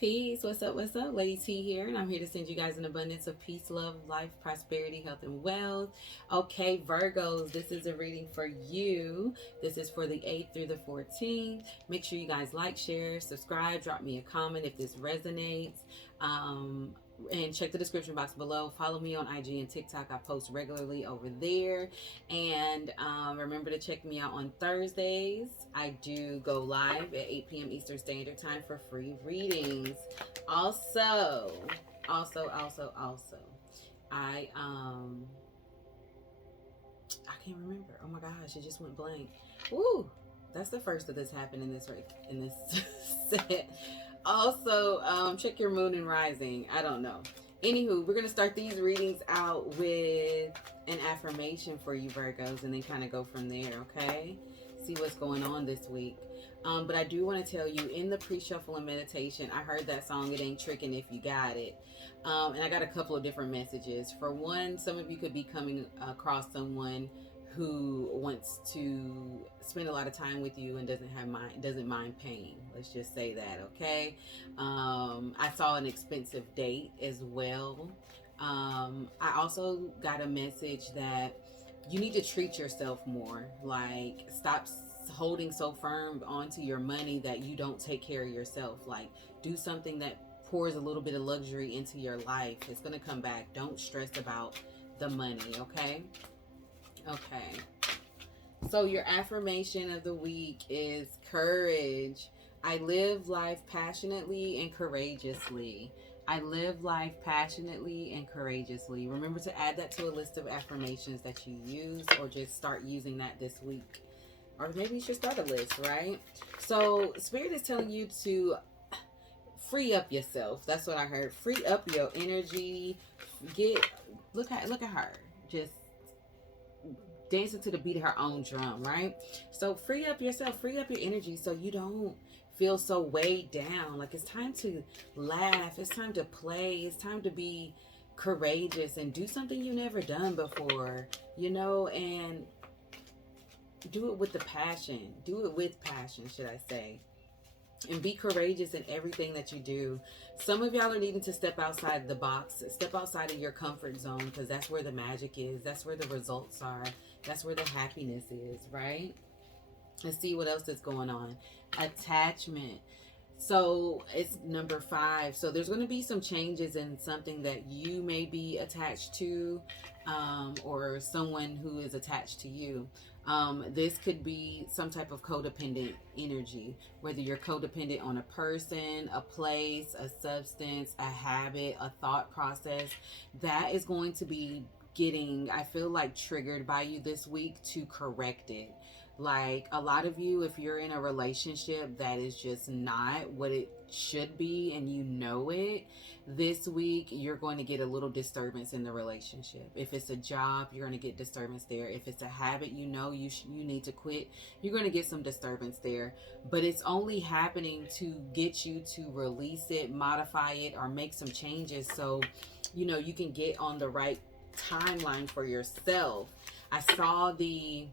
Peace. What's up? What's up? Lady T here, and I'm here to send you guys an abundance of peace, love, life, prosperity, health, and wealth. Okay, Virgos, this is a reading for you. This is for the 8th through the 14th. Make sure you guys like, share, subscribe, drop me a comment if this resonates. And check the description box below. Follow me on IG and TikTok. I post regularly over there. And remember to check me out on Thursdays. I do go live at 8 p.m. Eastern Standard Time for free readings. Also, I can't remember. Oh my gosh, it just went blank. Woo! That's the first of this happened in this set. Also, check your moon and rising. I don't know. Anywho, we're going to start these readings out with an affirmation for you, Virgos, and then kind of go from there, okay? See what's going on this week. But I do want to tell you, in the pre-shuffle and meditation, I heard that song, It Ain't Trickin' If You Got It. And I got a couple of different messages. For one, some of you could be coming across someone who wants to spend a lot of time with you and doesn't mind paying. Let's just say that, okay? I saw an expensive date as well. I also got a message that you need to treat yourself more. Like, stop holding so firm onto your money that you don't take care of yourself. Like, do something that pours a little bit of luxury into your life. It's gonna come back. Don't stress about the money, okay? Okay, so your affirmation of the week is courage. I live life passionately and courageously. I live life passionately and courageously. Remember to add that to a list of affirmations that you use, or just start using that this week. Or maybe you should start a list, right? So Spirit is telling you to free up yourself. That's what I heard. Free up your energy. Look at her. Just dancing to the beat of her own drum, right? So free up yourself, free up your energy so you don't feel so weighed down. Like, it's time to laugh, it's time to play, it's time to be courageous and do something you've never done before, and do it with passion, should I say. And be courageous in everything that you do. Some of y'all are needing to step outside the box, step outside of your comfort zone, because that's where the magic is. That's where the results are. That's where the happiness is, right? Let's see what else is going on. Attachment. So it's number 5. So there's going to be some changes in something that you may be attached to, or someone who is attached to you. This could be some type of codependent energy, whether you're codependent on a person, a place, a substance, a habit, a thought process. That is going to be getting, I feel like, triggered by you this week to correct it. Like, a lot of you, if you're in a relationship that is just not what it should be and you know it, this week you're going to get a little disturbance in the relationship. If it's a job, you're going to get disturbance there. If it's a habit you need to quit, you're going to get some disturbance there. But it's only happening to get you to release it, modify it, or make some changes so you can get on the right timeline for yourself. I saw the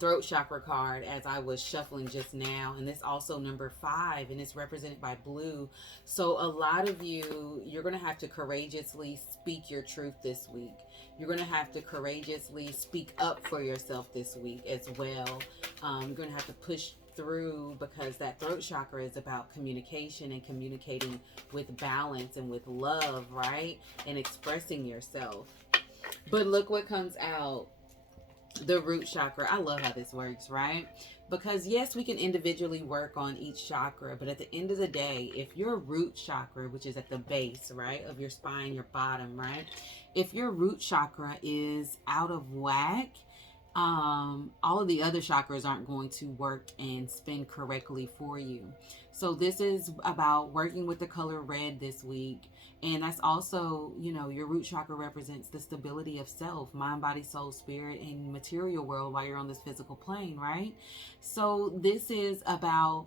throat chakra card as I was shuffling just now, and it's also number 5, and it's represented by blue. So a lot of you, you're going to have to courageously speak your truth this week. You're going to have to courageously speak up for yourself this week as well. You're going to have to push through, because that throat chakra is about communication and communicating with balance and with love, right? And expressing yourself. But look what comes out. The root chakra. I love how this works, right? Because yes, we can individually work on each chakra, but at the end of the day, if your root chakra, which is at the base, right, of your spine, your bottom, right, if your root chakra is out of whack, all of the other chakras aren't going to work and spin correctly for you. So this is about working with the color red this week. And that's also, your root chakra represents the stability of self, mind, body, soul, spirit, and material world while you're on this physical plane, right? So this is about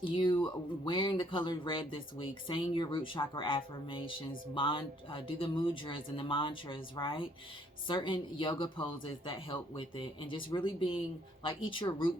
you wearing the color red this week, saying your root chakra affirmations, do the mudras and the mantras, right? Certain yoga poses that help with it, and just really being like, eat your root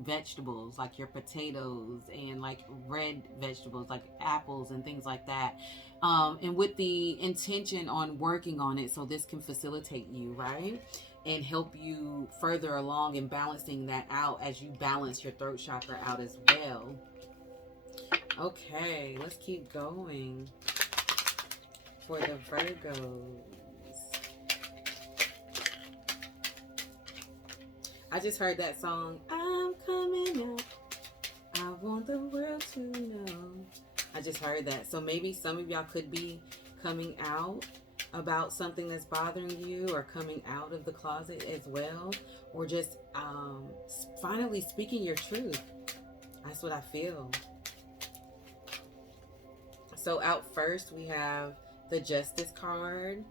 vegetables, like your potatoes and like red vegetables, like apples and things like that. And with the intention on working on it so this can facilitate you, right? And help you further along in balancing that out as you balance your throat chakra out as well. Okay, let's keep going for the Virgos. I just heard that song, I'm coming out, I want the world to know. I just heard that. So maybe some of y'all could be coming out about something that's bothering you, or coming out of the closet as well, or just finally speaking your truth. That's what I feel. So out first we have the Justice card,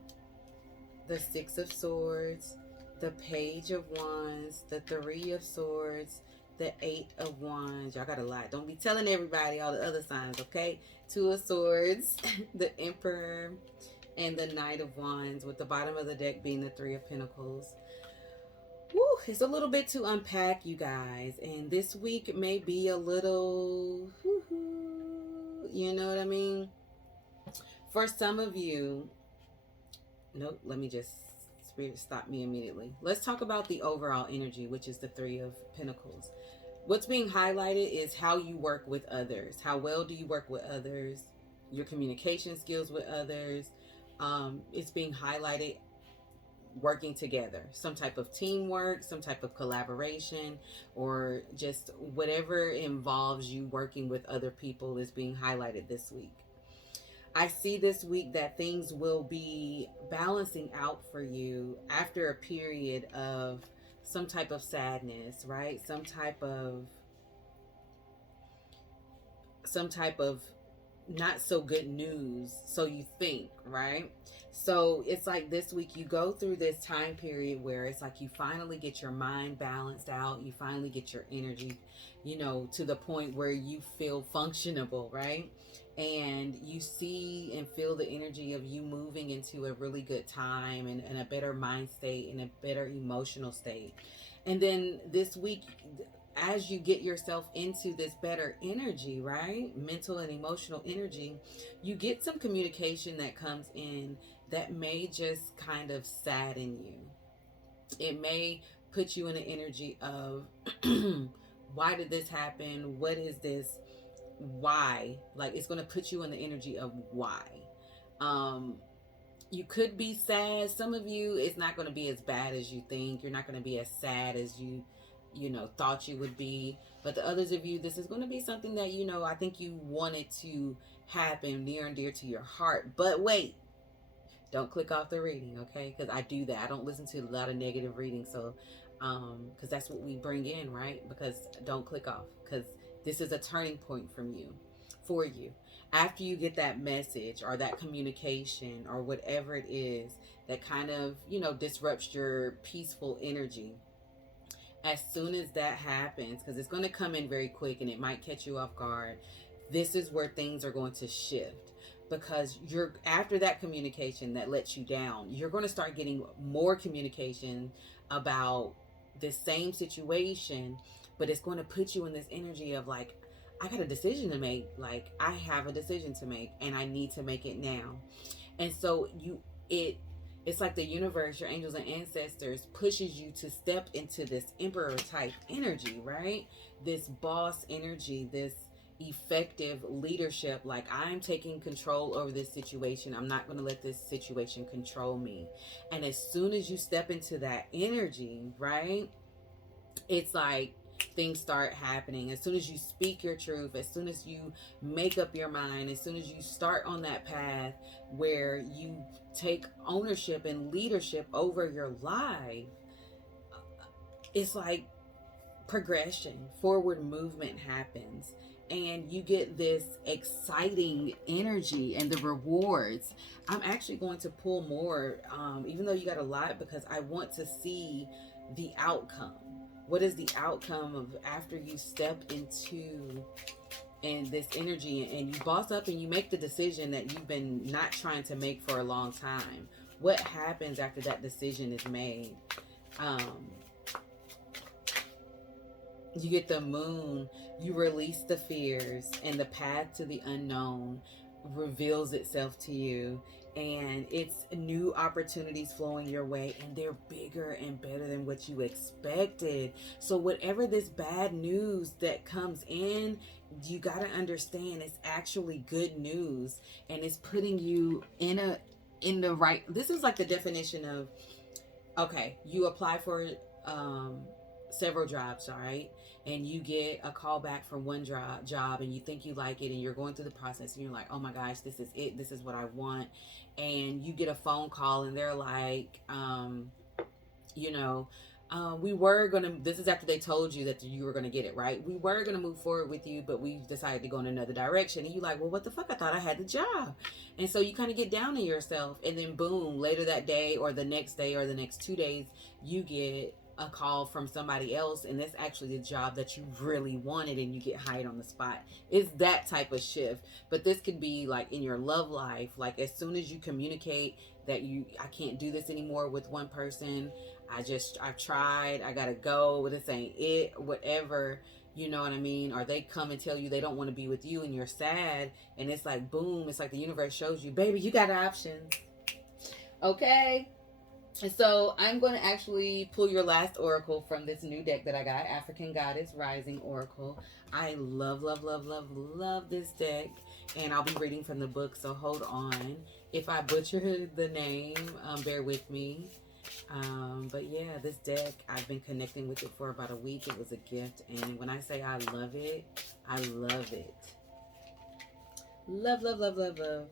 the Six of Swords, the Page of Wands, the Three of Swords, the Eight of Wands. Y'all got a lot. Don't be telling everybody all the other signs, okay? Two of Swords, the Emperor, and the Knight of Wands, with the bottom of the deck being the Three of Pentacles. Woo, it's a little bit to unpack, you guys. And this week may be a little, you know what I mean? For some of you, nope, let me just, Spirit stop me immediately. Let's talk about the overall energy, which is the Three of Pentacles. What's being highlighted is how you work with others. How well do you work with others? Your communication skills with others. It's being highlighted working together, some type of teamwork, some type of collaboration, or just whatever involves you working with other people is being highlighted this week. I see this week that things will be balancing out for you after a period of some type of sadness, right? Some type of not so good news, so you think, right? So it's like this week you go through this time period where it's like you finally get your mind balanced out, you finally get your energy, you know, to the point where you feel functionable, right? And you see and feel the energy of you moving into a really good time, and a better mind state, and a better emotional state. And then this week, as you get yourself into this better energy, right? Mental and emotional energy, you get some communication that comes in that may just kind of sadden you. It may put you in an energy of, why did this happen? What is this? Why? Like, it's going to put you in the energy of why. You could be sad. Some of you, it's not going to be as bad as you think. You're not going to be as sad as you thought you would be. But the others of you, this is going to be something that, I think you wanted to happen, near and dear to your heart. But wait, don't click off the reading, okay? Because I do that. I don't listen to a lot of negative readings. So, because that's what we bring in, right? Because don't click off, because this is a turning point for you. After you get that message or that communication or whatever it is that kind of, disrupts your peaceful energy, as soon as that happens, because it's going to come in very quick and it might catch you off guard, this is where things are going to shift. Because after that communication that lets you down, you're going to start getting more communication about the same situation, but it's going to put you in this energy of like, I got a decision to make. Like, I have a decision to make and I need to make it now. And so it's like the universe, your angels and ancestors, pushes you to step into this emperor type energy, right? This boss energy, this effective leadership. Like, I'm taking control over this situation. I'm not going to let this situation control me. And as soon as you step into that energy, right, it's like things start happening. As soon as you speak your truth, as soon as you make up your mind, as soon as you start on that path where you take ownership and leadership over your life, it's like progression, forward movement happens, and you get this exciting energy and the rewards. I'm actually going to pull more, even though you got a lot, because I want to see the outcome. What is the outcome of after you step into this energy and you boss up and you make the decision that you've been not trying to make for a long time? What happens after that decision is made? You get the moon, you release the fears, and the path to the unknown reveals itself to you. And it's new opportunities flowing your way, and they're bigger and better than what you expected. So, whatever this bad news that comes in, you got to understand it's actually good news, and it's putting you in the right. This is like the definition of, okay, you apply for um several jobs, all right, and you get a call back from one job, and you think you like it, and you're going through the process, and you're like, oh my gosh, this is it, this is what I want. And you get a phone call, and they're like, you know, we were gonna, this is after they told you that you were gonna get it, right? We were gonna move forward with you, but we decided to go in another direction. And you like, well, what the fuck, I thought I had the job. And so you kind of get down on yourself, and then boom, later that day or the next day or the next 2 days, you get a call from somebody else, and that's actually the job that you really wanted, and you get hired on the spot. It's that type of shift. But this could be like in your love life, like as soon as you communicate that I can't do this anymore with one person, I've tried, I gotta go, this ain't it, whatever, you know what I mean? Or they come and tell you they don't want to be with you, and you're sad, and it's like boom, it's like the universe shows you, baby, you got options. Okay. And so I'm going to actually pull your last oracle from this new deck that I got, African Goddess Rising Oracle. I love, love, love, love, love this deck. And I'll be reading from the book, so hold on. If I butcher the name, bear with me. But yeah, this deck, I've been connecting with it for about a week. It was a gift. And when I say I love it, I love it. Love, love, love, love, love.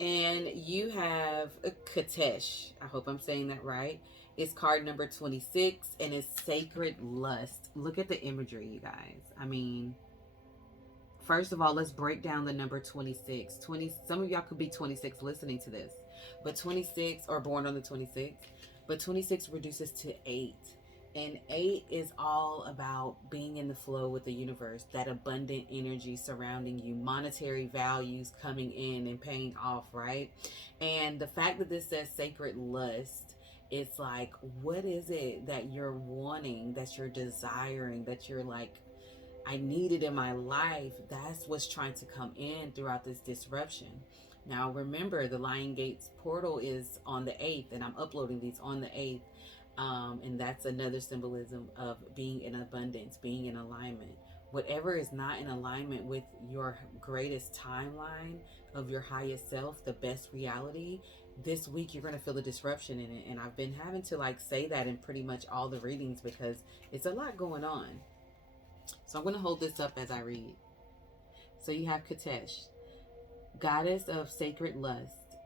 And you have a Katesh. I hope I'm saying that right. It's card number 26, and it's Sacred Lust. Look at the imagery, you guys. I mean, first of all, let's break down the number 26. Some of y'all could be 26 listening to this, but 26, or born on the 26th, but 26 reduces to 8. And 8 is all about being in the flow with the universe, that abundant energy surrounding you, monetary values coming in and paying off, right? And the fact that this says sacred lust, it's like, what is it that you're wanting, that you're desiring, that you're like, I need it in my life? That's what's trying to come in throughout this disruption. Now, remember, the Lion Gates portal is on the 8th, and I'm uploading these on the 8th. And that's another symbolism of being in abundance, being in alignment. Whatever is not in alignment with your greatest timeline of your highest self, the best reality, this week you're going to feel the disruption in it. And I've been having to like say that in pretty much all the readings because it's a lot going on. So I'm going to hold this up as I read. So you have Katesh, goddess of sacred lust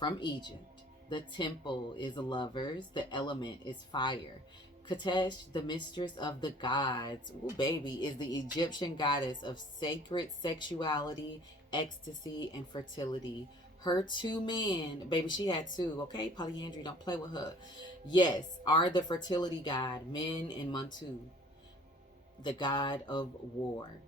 from Egypt. The temple is lovers. The element is fire. Katesh, the mistress of the gods, ooh, baby, is the Egyptian goddess of sacred sexuality, ecstasy, and fertility. Her 2 men, baby, she had 2, okay? Polyandry, don't play with her. Yes, are the fertility god, Men and Montu, the god of war.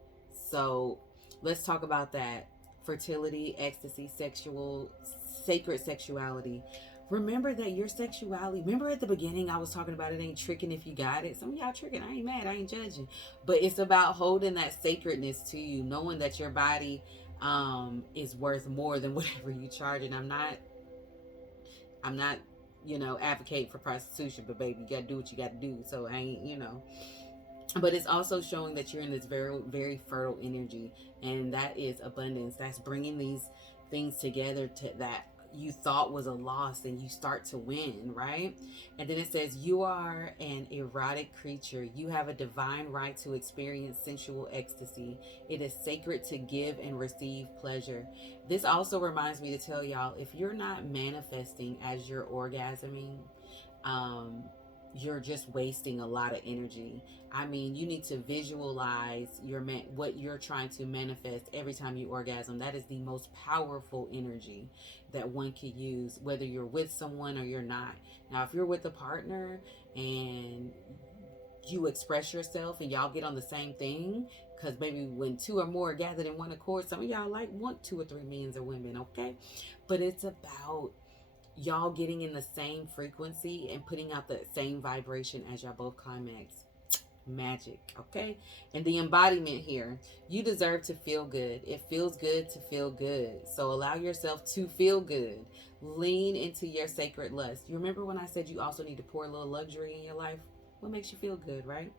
So let's talk about that. Fertility, ecstasy, sacred sexuality. Remember that your sexuality, remember at the beginning I was talking about it ain't tricking if you got it. Some of y'all tricking, I ain't mad, I ain't judging. But it's about holding that sacredness to you, knowing that your body is worth more than whatever you charge. And I'm not, advocating for prostitution, but baby, you gotta do what you gotta do. So I ain't, but it's also showing that you're in this very, very fertile energy, and that is abundance. That's bringing these things together to that you thought was a loss, and you start to win, right? And then it says, you are an erotic creature. You have a divine right to experience sensual ecstasy. It is sacred to give and receive pleasure. This also reminds me to tell y'all, if you're not manifesting as you're orgasming, you're just wasting a lot of energy. I mean, you need to visualize what you're trying to manifest every time you orgasm. That is the most powerful energy that one could use, whether you're with someone or you're not. Now, if you're with a partner and you express yourself and y'all get on the same thing, because maybe when 2 or more are gathered in one accord, some of y'all want 2 or 3 men or women, okay? But it's about y'all getting in the same frequency and putting out the same vibration as y'all both climax. magic. Okay. And the embodiment here, you deserve to feel good. It feels good to feel good. So allow yourself to feel good. Lean into your sacred lust. You remember when I said you also need to pour a little luxury in your life? What makes you feel good, right?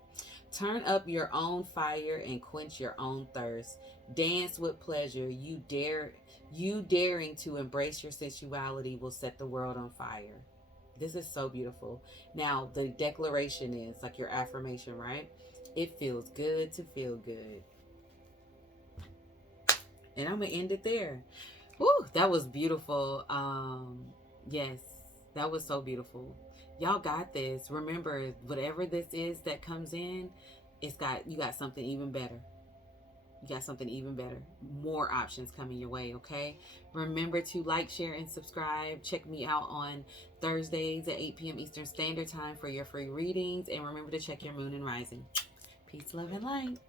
Turn up your own fire and quench your own thirst. Dance with pleasure. You daring to embrace your sensuality will set the world on fire. This is so beautiful. Now, the declaration is like your affirmation, right? It feels good to feel good. And I'm going to end it there. Woo, that was beautiful. Yes, that was so beautiful. Y'all got this. Remember, whatever this is that comes in, you got something even better. You got something even better. More options coming your way, okay? Remember to like, share, and subscribe. Check me out on Thursdays at 8 p.m. Eastern Standard Time for your free readings. And remember to check your moon and rising. Peace, love, and light.